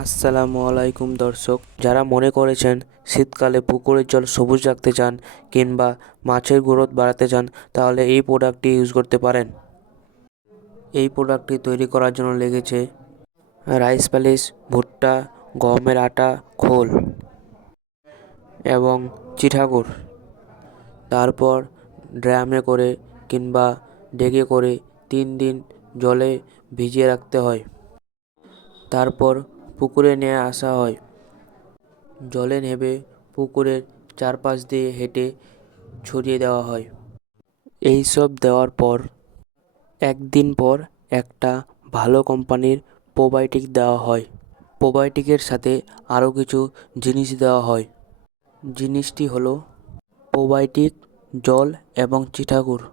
আসসালামু আলাইকুম দর্শক, যারা মনে করেছেন শীতকালে পুকুরের জল সবুজ রাখতে চান কিংবা মাছের গ্রোথ বাড়াতে চান, তাহলে এই প্রোডাক্টটি ইউজ করতে পারেন। এই প্রোডাক্টটি তৈরি করার জন্য লেগেছে রাইস পালিশ, ভুট্টা, গমের আটা, খোল এবং চিটাগুড়। তারপর ড্রামে করে কিংবা ডেকে করে 3 দিন জলে ভিজিয়ে রাখতে হয়। তারপর পুকুরে নিয়ে আসা হয়। জলে নেমে পুকুরের চারপাশ দিয়ে হেঁটে ছড়িয়ে দেওয়া হয়। এই সব দেওয়ার পর একদিন পর একটা ভালো কোম্পানির প্রোবায়োটিক দেওয়া হয়। প্রোবায়োটিকের সাথে আরও কিছু জিনিস দেওয়া হয়। জিনিসটি হলো প্রোবায়োটিক, জল এবং চিটাগুড়।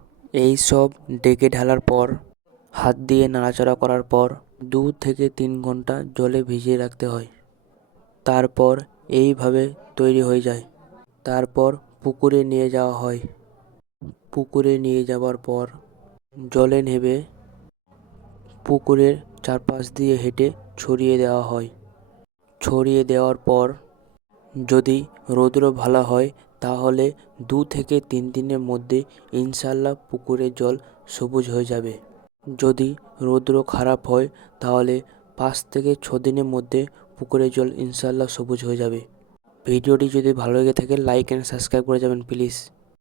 এই সব ডেকে ঢালার পর হাত দিয়ে নাড়াচাড়া করার পর 2 থেকে 3 ঘন্টা জলে ভিজিয়ে রাখতে হয়। তারপর এইভাবে তৈরি হয়ে যায়। তারপর পুকুরে নিয়ে যাওয়া হয়। পুকুরে নিয়ে যাওয়ার পর জলে নেমে পুকুরের চারপাশ দিয়ে হেঁটে ছড়িয়ে দেওয়া হয়। ছড়িয়ে দেওয়ার পর যদি রৌদ্র ভালো হয় তাহলে 2 থেকে 3 দিনের মধ্যে ইনশাল্লাহ পুকুরের জল সবুজ হয়ে যাবে। যদি রৌদ্র খারাপ হয় তাহলে 5 থেকে 6 দিনের মধ্যে পুকুরের জল ইনশাল্লাহ সবুজ হয়ে যাবে। ভিডিওটি যদি ভালো লেগে থাকে লাইক অ্যান্ড সাবস্ক্রাইব করে যাবেন প্লিজ।